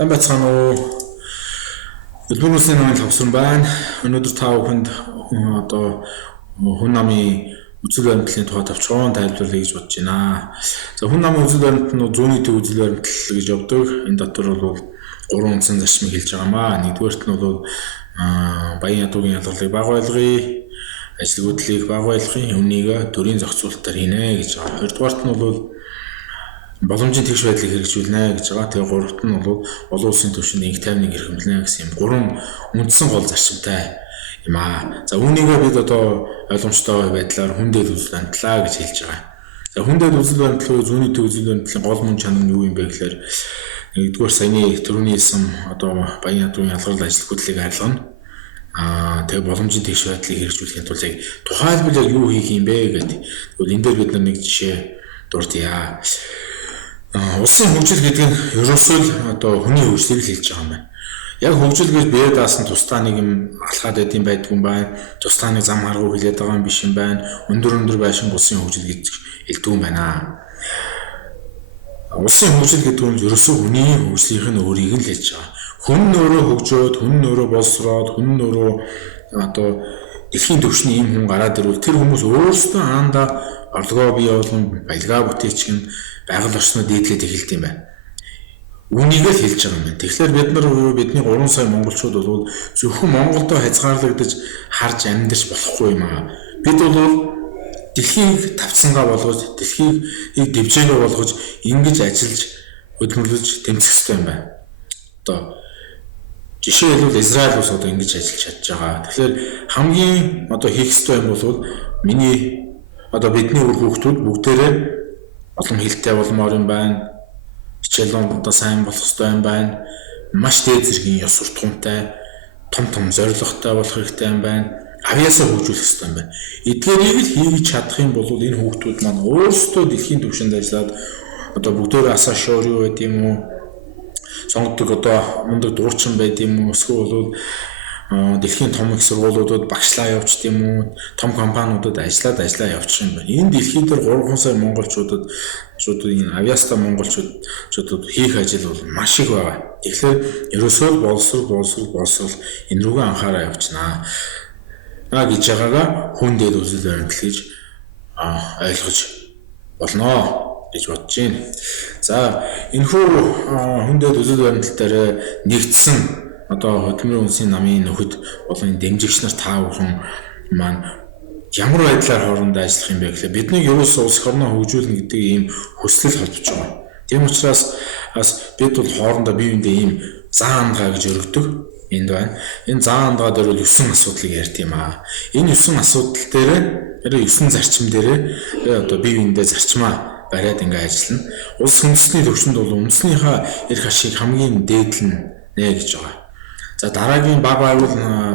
Сайн байцгаана уу? Элбэг улсын намын тавсран байна. Өнөөдөр та бүхэнд одоо хүн намын үзэл баримтлалын тухай товчхон тайлбарлая гэж бодож байна. За хүн намын үзэл баримт нь зүүнний төв үзэл баримтлал гэж явдаг. Энэ дотор бол гурван үндсэн зарчмыг хэлж байгаамаа. Нэгдүгээрт нь бол баян ядуугийн ялгарлыг бага байлгая, ажлын хөдлөлийг бага байлгахын өмнөнийг төрийн зохицуулалтаар хийнэ гэж байгаа. Хоёрдугаарт нь бол боломжийн тэгш байдлыг хэрэгжүүлнэ гэж байгаа. Тэгээ гуравт нь бол олон улсын түвшинд инх тайвныг эрхэмлэнэ гэсэн юм гурван үндсэн гол зарчимтай юм аа. За үүнийгээ бид одоо ойлгомжтой байдлаар хүндэл үзэл баримтлаа гэж хэлж байгаа. За хүндэл үзэл баримтлал зүүнний төв үзэл баримтлалын гол мөн чанар нь юу юм бэ гэхээр нэгдүгээр саяны төрөний хэлсэн одоо баян ядуугийн ялгарл ажил хөдлөлийг арилгана. Тэгээ боломжийн тэгш байдлыг хэрэгжүүлэхийн тулд яг тухайлбал яг юу хийх юм бэ гэдэг. Тэгвэл энэ дээр бид нэг жишээ дурдъя. Улсын хөгжил гэдэг нь ерөөсөө л одоо хүний хөгжлийг хэлж байгаа юм байна. Яг хөгжил гэж бие даасан тусдаа нэг юм алхаад байдсан байдгүй юм байна. Тусдаа нэг зам харгуу хилээд байгаа юм биш юм байна. Өндөр байшин улсын хөгжил гэж хэлдэг юм байна. Улсын хөгжил гэдэг нь ерөөсөө хүний хөгжлийнх нь өөрийг нь л хэлж байгаа. Хүн өөрөө хөгжөөд, хүн өөрөө боловсроод, хүн өөрөө одоо дэлхийн түвшний юм хүн гараад ирвэл тэр хүмүүс өөрсдөө аанда орлогоо бий болгон баялгаа бүтээчих нь байгаль орчноо дээдлээд эхэлдэг юм байна. Үүнийг л хэлж байгаа юм байна. Тэгэхээр бидний 3 сая монголчууд бол зөвхөн Монголдо хязгаарлагдаж харж амьдарч болохгүй юм аа. Бид бол дэлхийг тавцангаа болгож, дэлхийг дэвжээгээ болгож ингэж ажиллаж, хөдөлмөрлөж тэмцэх хэрэгтэй юм байна. Одоо жишээ хэлбэл Израиль улс одоо ингэж ажиллаж чадж байгаа. Тэгэхээр хамгийн одоо хийх ёстой юм бол миний одоо бидний үр хүүхдүүд бүгдээрээ олон хэлтэй болмоор юм байна. Хичээлэн одоо сайн болох ёстой юм байна. Маш дээд зэргийн ёс суртахуунтай, том зорилготой болох хэрэгтэй юм байна. Авьяасаа хөгжүүлэх ёстой юм байна. Эдгээрийг л хийж чадах юм бол энэ хүүхдүүд маань өөрсдөө дэлхийн түвшинд ажиллаад одоо бүгдөө асаа шуур юу гэдэг юм уу? Сонгодог одоо мундаг дуучин байд юм уу? Эсвэл бол дэлхийн том их сургуулиудад багшлаа явуулт юм уу? Том компаниудад ажиллаа явуучих юм байна. Энэ дэлхийд дээр 3 сая монголчуудад энэ авьяастай монголчуудад хийх ажил бол маш их байгаа. Тэгэхээр ерөөсөө боловсрол энэ рүүгээ анхаараа явуулнаа. Гэж байгаагаа хүндэл үзэл баримтлал гэж ойлгож болно гэж бодож байна. За энэхүү хүндэл үзэл баримтлал дээр нэгдсэн одоо хөдөлмөрийн үндэсний намын нөхөд болон дэмжигч нар та бүхэн маань ямар байдлаар хоорондоо ажиллах юм бэ гэхлээр бидний ерөөсөө улс орноо хөгжүүлнэ гэдэг ийм хүсэл холбож байгаа. Тийм учраас бид бол хоорондоо бие биендээ ийм зан амгаа гэж өргөдөг энд байна. Энэ зан амгаа дээр бол 9 асуудлыг ярьд юм аа. Энэ 9 асуудал дээр 9 зарчим дээр одоо бие биендээ зарчмаа бариад ингээ ажиллана. Улс үндэсний төвшөнд бол үндэснийхээ эрх ашиг хамгийн дээдлэн нэ гэж байгаа. За дараагийн баг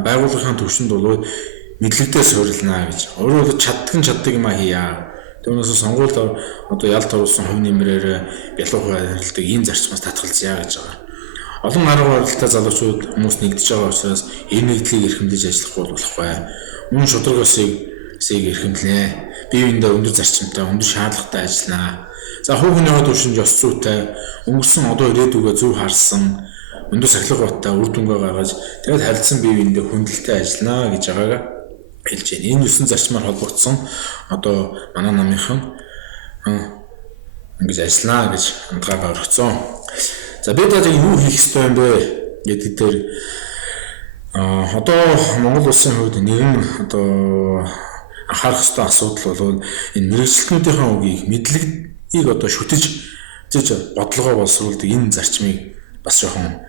байгууллагын төвшөнд бол мэдлэгдээ суурилнаа гэж. Өөрөөр чаддаг юм хийя. Түүнээс сонгуульд одоо ялт оруулсан хувь нэмрээр бялуух харилцааг ийм зарчмаас татгалзъя гэж байгаа. Олон арга барилтай залуучууд хүмүүс нэгдэж байгаа учраас энэ нэгдлийг эрхэмлэж ажиллах болохгүй. Мөн шудраг ёсыг эрхэмлэнэ. Бие биендээ өндөр зарчимтай, өндөр шаардлагатай ажиллана. За хүүхний төвшөнд ёс зүйтэй, өнгөрсөн одоо ирээдүгөө зөв харсан, өндөр сахилга баттай үр дүнгээ гаргаж тэгээд харилцан бие биендээ хүндэлтэй ажиллана гэж байгаагаа хэлж байна. Энэ 9 зарчмаар холбогдсон одоо манай намынхан ингэж ажиллана гэж хандгаагаа өргөцсөн. За бид одоо юу хийх ёстой юм бэ гэдэг дээр одоо Монгол улсын хувьд нэгэн одоо анхаарах ёстой асуудал бол энэ мэргэжилтнүүдийн үгийг мэдлэгийг одоо шүтэж бодлогоо боловсруулдаг энэ зарчмыг бас жоохон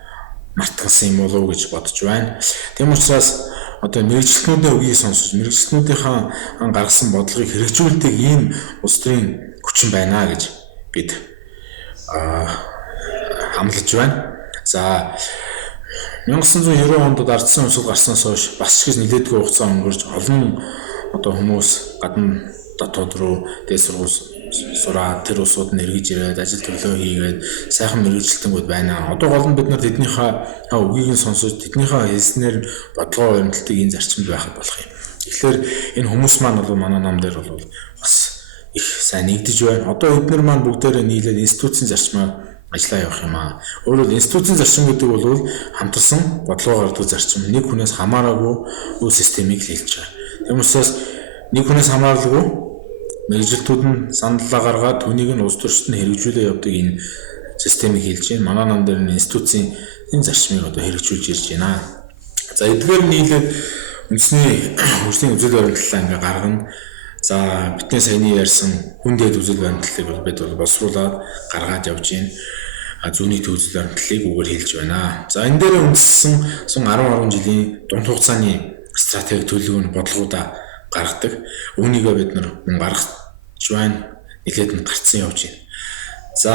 мартгалсан юм болов уу гэж бодож байна. Тийм учраас одоо мэргэжилтнүүдийн үгийг сонсож мэргэжилтнүүдийн гаргасан бодлогыг хэрэгжүүлдэг ийм улс төрийн хүчин байна гэж бид хамлаж байна. За 1990 онд ардсан өмсөл гарснаас хойш бас ч гэж нэлээдгүй хугацаа өнгөрч олон одоо хүмүүс гадна дотоод руу дээд сургууль сураад тэр улсууд нь эргэж ирээд ажил төлөө хийгээд сайхан мэргэжилтэнгүүд байна. Одоо гол нь бид нар тэднийхээ үгийг нь сонсож тэднийхээ хэлснээр бодлого баримталтыг энэ зарчимд байхад болох юм. Тэгэхээр энэ хүмүүс маань бол манай нам дээр бол бас их сайн нэгдэж байна. Одоо эдгээр маань бүгдээрээ нийлээд институцийн зарчмаар ажиллаа явах юм аа. Өөрөөр институцийн зарчим гэдэг бол хамтарсан бодлого гаргадаг зарчим. Нэг хүнээс хамаараагүй үйл системийг хэлж байгаа. Тийм учраас нэг хүнээс хамааралгүй мэргэжилтүүд нь саналаа гаргаад түүнийг нь улс төрчид нь хэрэгжүүлээ явдаг энэ системийг хэлж байна. Манай нам дээр нь институцийн энэ зарчмыг одоо хэрэгжүүлж ирж байна. За эдгээр нийлээд үндэсний хөгжлийн үзэл баримтлалаа ингээ гаргана. За бидний саяны ярьсан хүндэд үзэл баримтлалыг бол бид боловсруулаад гаргаад явж байна. Зүүнний үзэл баримтлалыг үгээр хэлж байна. За энэ дээр үндэссэн 10 жилийн дунд хугацааны стратеги төлөвлөгөөний бодлогоудаа гаргадаг. Үүнийгээ бид мөн гаргаж байна. Нэлээд нь гарцсан явж байна. За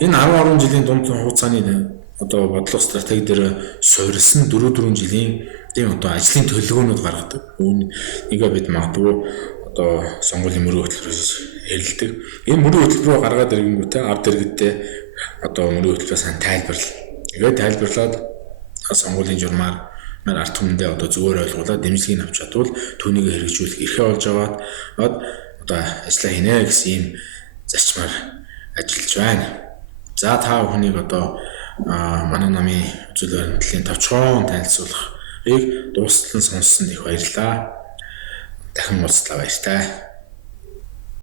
энэ 10 жилийн дунд хугацааны одоо бодлого стратеги дээр суурилсан 4 жилийн тийм одоо ажлын төлөвлөгөөнүүд гаргадаг. Үүнийгээ бид магадгүй одоо сонгуулийн мөрөө хөтөлбөрөөс хэрэлдэг. Энэ мөрөө хөтөлбөрөө гаргаад ирэнгүүтээ ард иргэдтэй одоо мөрөө хөтөлбөрөө сайн тайлбарлал. Тэгээд тайлбарлаад сонгуулийн журмаар ард түмэндээ одоо зүгээр ойлгуулаад дэмжлэгийг авч чадвал түүнийг хэрэгжүүлэх эрхээ олж аваад одоо ажиллаа хийнэ гэсэн ийм зарчмаар ажиллаж байна. За та бүхнийг одоо манай намын үзэл баримтлалын товчхон танилцуулгыг дуустал нь сонссон их баярлалаа. Дахин уулзлаа баяртай.